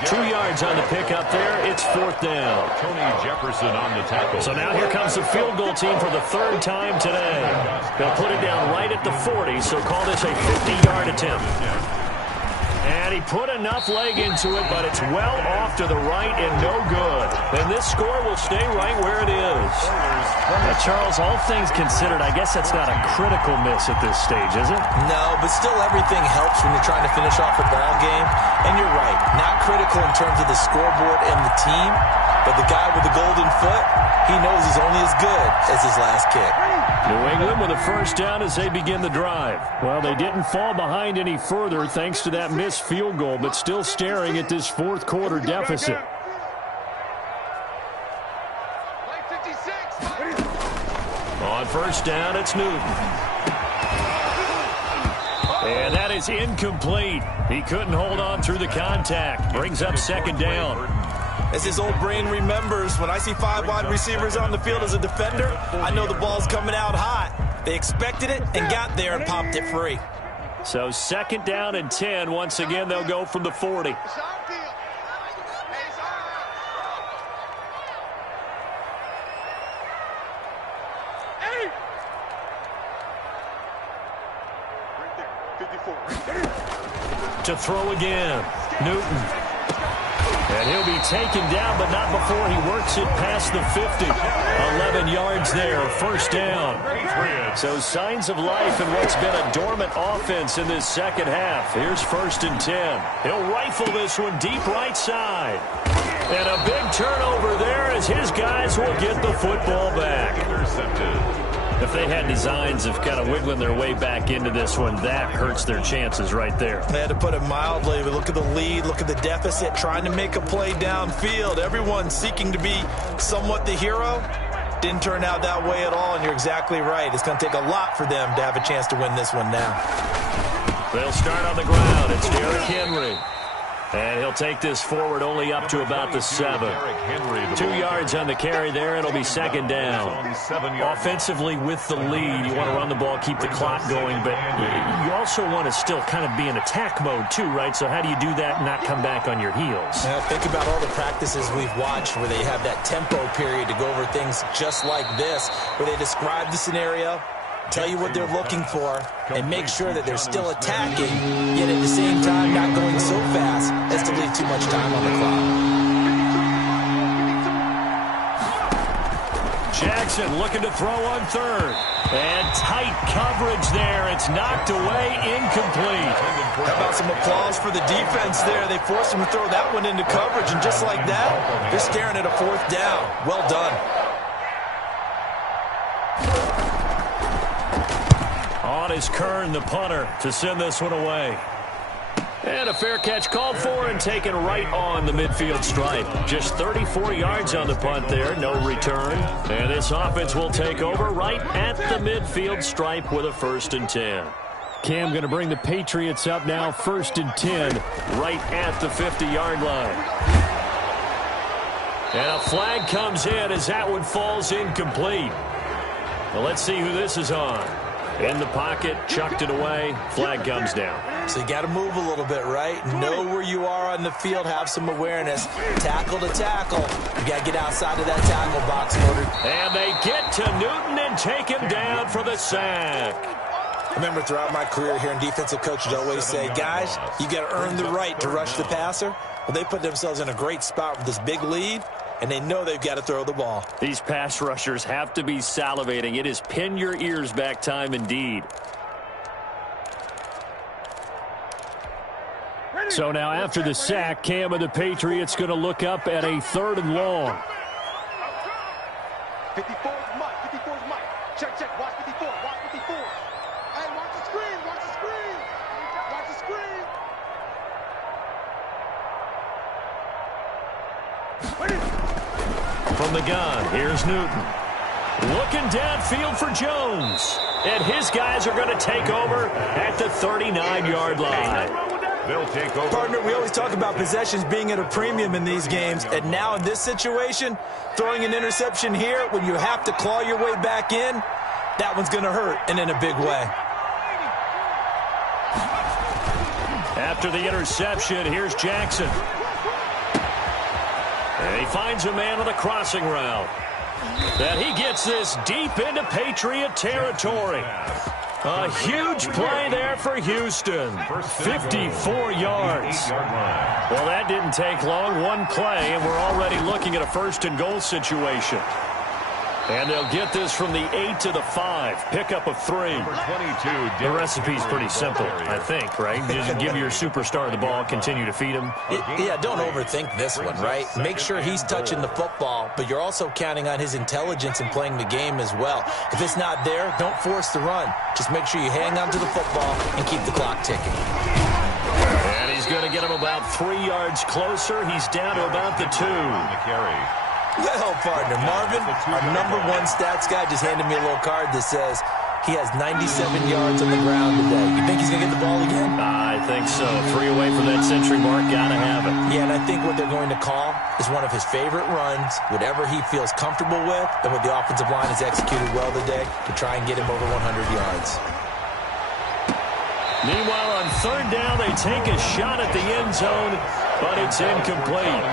2 yards on the pickup there. It's fourth down. Tony Jefferson on the tackle. So now here comes the field goal team for the third time today. They'll put it down right at the 40, so call this a 50-yard attempt. And he put enough leg into it, but it's well off to the right and no good. And this score will stay right where it is. Charles, all things considered, I guess that's not a critical miss at this stage, is it? No, but still everything helps when you're trying to finish off a ball game. And you're right, not critical in terms of the scoreboard and the team, but the guy with the golden foot, he knows he's only as good as his last kick. New England with a first down as they begin the drive. Well, they didn't fall behind any further thanks to that missed field goal, but still staring at this fourth quarter deficit. On first down, it's Newton. And that is incomplete. He couldn't hold on through the contact. Brings up second down. As his old brain remembers, when I see 5 wide receivers on the field as a defender, I know the ball's coming out hot. They expected it and got there and popped it free. So second down and 10. Once again, they'll go from the 40. To throw again, Newton. And he'll be taken down, but not before he works it past the 50. 11 yards there, first down. So signs of life in what's been a dormant offense in this second half. Here's first and 10. He'll rifle this one deep right side. And a big turnover there as his guys will get the football back. Intercepted. If they had designs of kind of wiggling their way back into this one, that hurts their chances right there. They had to put it mildly. But look at the lead, look at the deficit, trying to make a play downfield. Everyone seeking to be somewhat the hero. Didn't turn out that way at all, and you're exactly right. It's going to take a lot for them to have a chance to win this one now. They'll start on the ground. It's Derrick Henry. And he'll take this forward only up to about the 7. 2 yards on the carry there. It'll be second down. Offensively with the lead, you want to run the ball, keep the clock going, but you also want to still kind of be in attack mode too, right? So how do you do that and not come back on your heels? Now, think about all the practices we've watched where they have that tempo period to go over things just like this, where they describe the scenario, tell you what they're looking for, and make sure that they're still attacking, yet at the same time not going so fast as to leave too much time on the clock. Jackson looking to throw on third. And tight coverage there. It's knocked away, incomplete. How about some applause for the defense there? They forced him to throw that one into coverage, and just like that, they're staring at a fourth down. Well done. On is Kern, the punter, to send this one away. And a fair catch called for and taken right on the midfield stripe. Just 34 yards on the punt there, no return. And this offense will take over right at the midfield stripe with a first and 10. Cam going to bring the Patriots up now, first and 10, right at the 50-yard line. And a flag comes in as that one falls incomplete. Well, let's see who this is on. In the pocket, chucked it away, flag comes down. So you got to move a little bit, right? Know where you are on the field, have some awareness. Tackle to tackle. You got to get outside of that tackle box in order. And they get to Newton and take him down for the sack. I remember throughout my career hearing defensive coaches always say, guys, you got to earn the right to rush the passer. Well, they put themselves in a great spot with this big lead. and they know they've got to throw the ball. These pass rushers have to be salivating. It is pin your ears back time indeed. So now after the sack, Cam of the Patriots going to look up at a 3rd and long. 54 is Mike. 54 is Mike. Check, check. Watch 54. Watch 54. Hey, watch the screen. Watch the screen. Watch the screen. From the gun, here's Newton. Looking downfield for Jones. And his guys are going to take over at the 39-yard line. They'll take over. Partner, we always talk about possessions being at a premium in these games, and now in this situation, throwing an interception here when you have to claw your way back in, that one's going to hurt, and in a big way. After the interception, here's Jackson. And he finds a man on the crossing route. And he gets this deep into Patriot territory. A huge play there for Houston. 54 yards. Well, that didn't take long. One play, and we're already looking at a 1st and goal situation. And they'll get this from the 8 to the 5. Pickup of 3. The recipe's pretty simple, I think, right? You just give your superstar the ball, continue to feed him. Yeah, don't overthink this one, right? Make sure he's touching the football, but you're also counting on his intelligence in playing the game as well. If it's not there, don't force the run. Just make sure you hang on to the football and keep the clock ticking. And he's going to get him about 3 yards closer. He's down to about the 2. Well, partner, Marvin, our #1 stats guy, just handed me a little card that says he has 97 yards on the ground today. You think he's going to get the ball again? I think so. 3 away from that century mark. Got to have it. Yeah, and I think what they're going to call is one of his favorite runs, whatever he feels comfortable with, and what the offensive line has executed well today to try and get him over 100 yards. Meanwhile, on 3rd down, they take a shot at the end zone, but it's incomplete.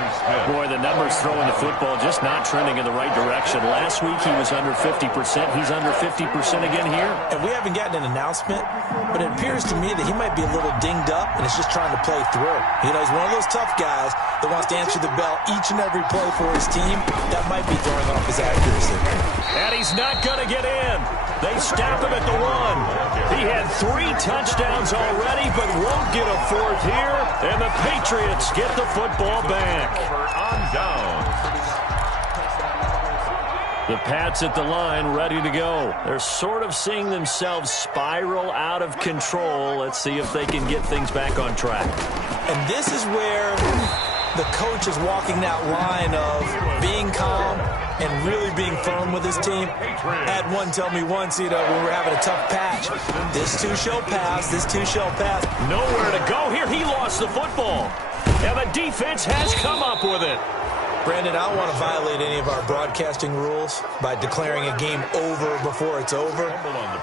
Boy, the numbers throwing the football just not trending in the right direction. Last week, he was under 50%. He's under 50% again here. And we haven't gotten an announcement, but it appears to me that he might be a little dinged up and is just trying to play through. You know, he's one of those tough guys that wants to answer the bell each and every play for his team. That might be throwing off his accuracy. And he's not going to get in. They stop him at the 1. He had 3 touchdowns already, but won't get a 4th here. And the Patriots get the football back. On down. The Pats at the line, ready to go. They're sort of seeing themselves spiral out of control. Let's see if they can get things back on track. And this is where the coach is walking that line of being calm and really being firm with his team. Had one tell me once, you know, when we're having a tough patch, this too shall pass, this too shall pass. Nowhere to go here. He lost the football. And the defense has come up with it. Brandon, I don't want to violate any of our broadcasting rules by declaring a game over before it's over.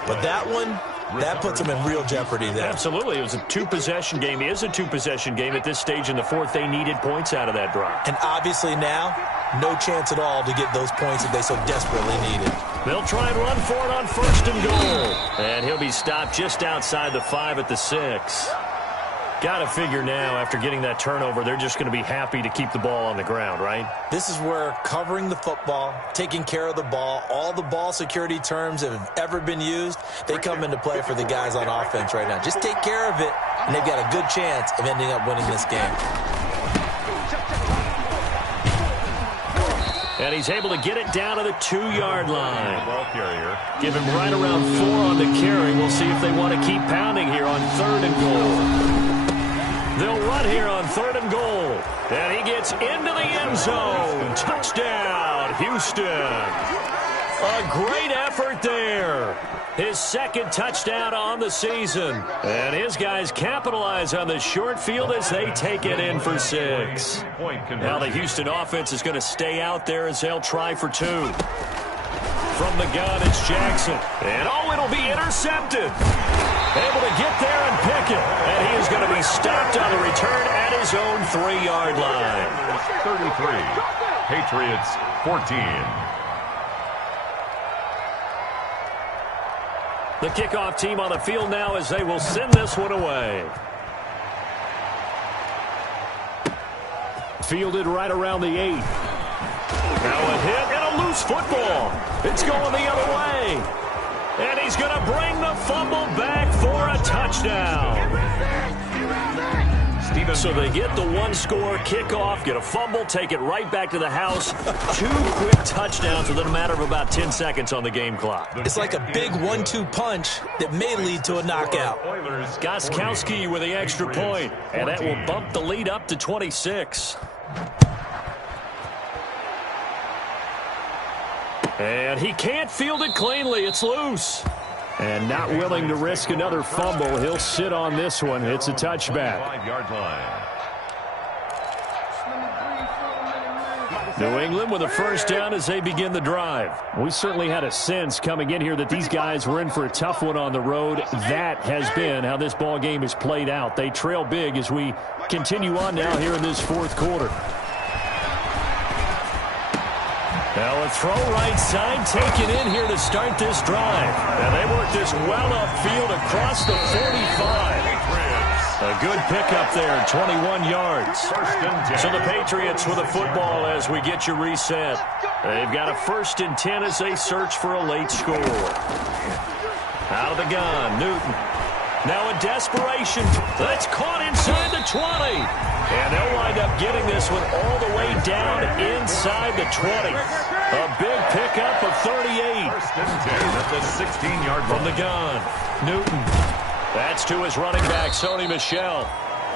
But that one, that puts them in real jeopardy there. Absolutely. It was a 2-possession game. It is a 2-possession game at this stage in the 4th. They needed points out of that drive. And obviously now, no chance at all to get those points that they so desperately needed. They'll try and run for it on 1st and goal. And he'll be stopped just outside the 5 at the 6. Got to figure now, after getting that turnover, they're just going to be happy to keep the ball on the ground, right? This is where covering the football, taking care of the ball, all the ball security terms that have ever been used, they come into play for the guys on offense right now. Just take care of it, and they've got a good chance of ending up winning this game. And he's able to get it down to the 2-yard line. Give him right around 4 on the carry. We'll see if they want to keep pounding here on 3rd and goal. They'll run here on 3rd and goal. And he gets into the end zone. Touchdown, Houston. A great effort there. His 2nd touchdown on the season. And his guys capitalize on the short field as they take it in for 6. Now the Houston offense is going to stay out there as they'll try for 2. From the gun, it's Jackson. And it'll be intercepted. Able to get there and pick it. And he is going to be stopped on the return at his own 3-yard line. 33. Patriots 14. The kickoff team on the field now as they will send this one away. Fielded right around the 8. Now a hit and a loose football. It's going the other way. And he's going to bring the fumble back for a touchdown. So they get the one-score kickoff, get a fumble, take it right back to the house. 2 quick touchdowns within a matter of about 10 seconds on the game clock. It's like a big 1-2 punch that may lead to a knockout. Gostkowski with the extra point, and that will bump the lead up to 26. And he can't field it cleanly. It's loose. And not willing to risk another fumble. He'll sit on this one. It's a touchback. 5-yard line. New England with a first down as they begin the drive. We certainly had a sense coming in here that these guys were in for a tough one on the road. That has been how this ball game has played out. They trail big as we continue on now here in this fourth quarter. Now a throw right side taken in here to start this drive. And they work this well upfield across the 45. A good pickup there, 21 yards. So the Patriots with a football as we get you reset. They've got a 1st and 10 as they search for a late score. Out of the gun, Newton. Now in desperation, that's caught inside the 20. And they'll wind up getting this one all the way down inside the 20. A big pickup of 38. 1st and 10 at the 16-yard line. From the gun, Newton. That's to his running back, Sony Michel.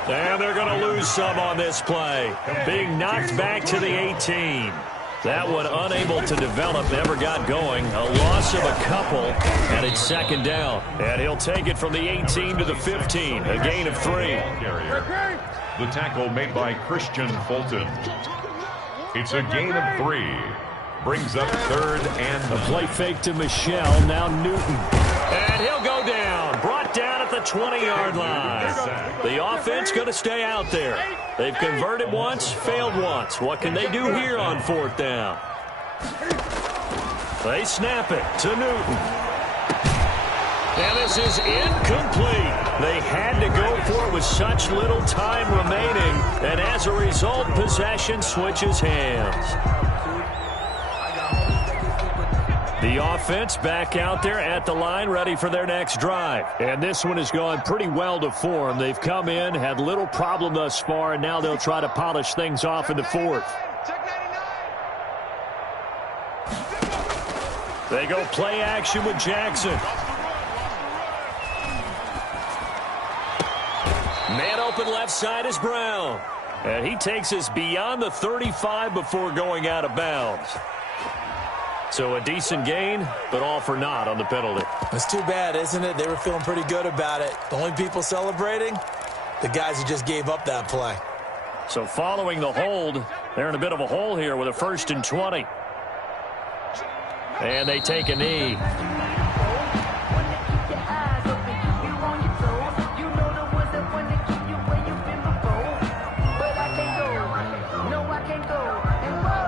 And they're going to lose some on this play. Being knocked back to the 18. That one unable to develop, never got going. A loss of a couple, and it's 2nd down. And he'll take it from the 18 to the 15, a gain of 3. The tackle made by Christian Fulton. It's a gain of 3. Brings up 3rd and... A play fake to Michel, now Newton. And he'll go down, brought down at the 20-yard line. The offense going to stay out there. They've converted once, failed once. What can they do here on 4th down? They snap it to Newton. And this is incomplete. They had to go for it with such little time remaining. And as a result, possession switches hands. The offense back out there at the line, ready for their next drive. And this one has gone pretty well to form. They've come in, had little problem thus far, and now they'll try to polish things off in the 4th. They go play action with Jackson. Man open left side is Brown. And he takes us beyond the 35 before going out of bounds. So a decent gain, but all for naught on the penalty. It's too bad, isn't it? They were feeling pretty good about it. The only people celebrating, the guys who just gave up that play. So following the hold, they're in a bit of a hole here with a 1st and 20. And they take a knee.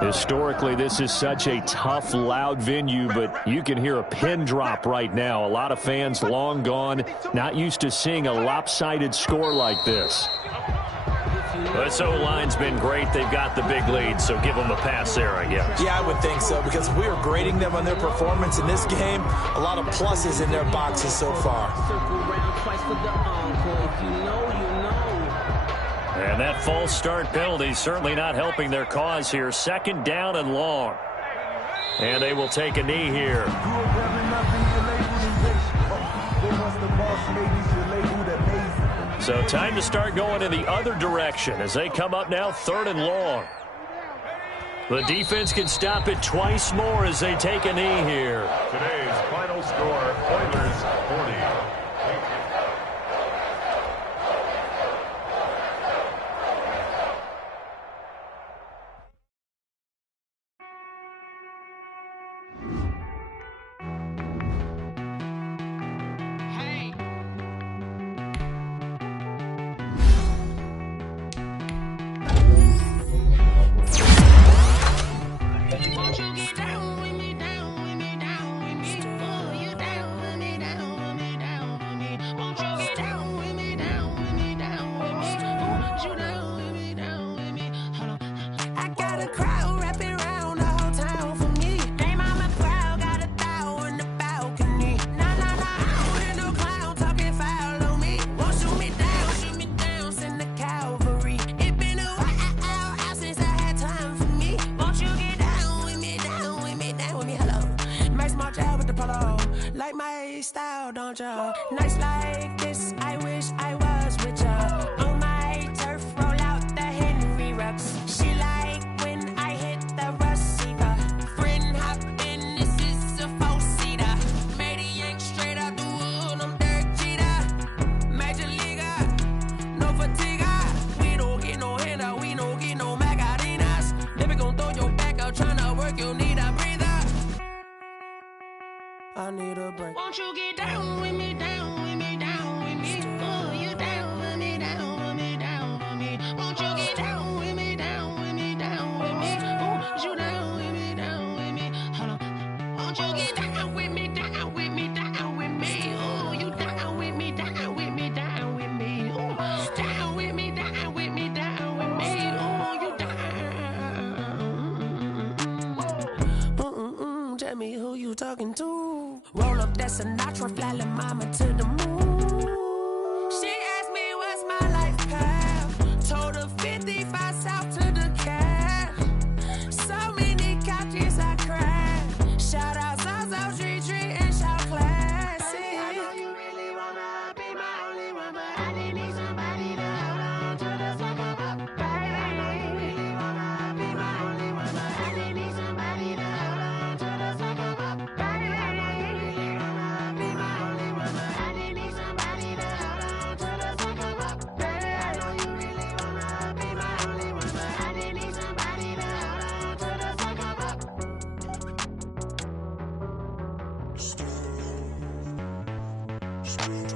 Historically, this is such a tough, loud venue, but you can hear a pin drop right now. A lot of fans long gone, not used to seeing a lopsided score like this. This O-line's been great. They've got the big lead, so give them a pass there, I guess. Yeah, I would think so, because if we were grading them on their performance in this game, a lot of pluses in their boxes so far. And that false start penalty certainly not helping their cause here. 2nd down and long. And they will take a knee here. So time to start going in the other direction as they come up now 3rd and long. The defense can stop it twice more as they take a knee here. Today's final score, Oilers 40. like my style, don't ya? Nights like this, I wish I was with ya. On my turf, roll out the Henry Rux. She like when I hit the receiver. Friend hop in, this is a four-seater. Maniac straight out the wood, I'm Derek Jeter. Major leaguer, no fatigue. We don't get no handout, we don't get no Macarinas. Never gon' throw your back out, tryna work, you need a breather. I need a break. Won't you get down with me, down with me, down with me? Oh, you down with me, down with me, down with me. Won't you get down with me, down with me, down with me? Oh, you down with me, down with me? Hold on. Won't you get down with me, down with me, down with me? Oh, you down with me, down with me, down with me? Oh, down with me, down with me, down with me? Oh, you down? Tell me who you talking to. Roll up that Sinatra, fly la mama to the moon. She asked me what's my life path. Told her 55 south to the cat. So many couches I cried. Shout out Zazo, Tree Tree, and shout classic. I know you really wanna be my only one, but I didn't need somebody to hold on to the sucker up. Baby, I know you really wanna be my only one, but I didn't need somebody to hold on to the sucker up. Baby, I know you really wanna be my only one, but I didn't need somebody to hold on to the sucker up. Baby, I know you really wanna be my only one, but I didn't need somebody to hold on to the sucker up. Street.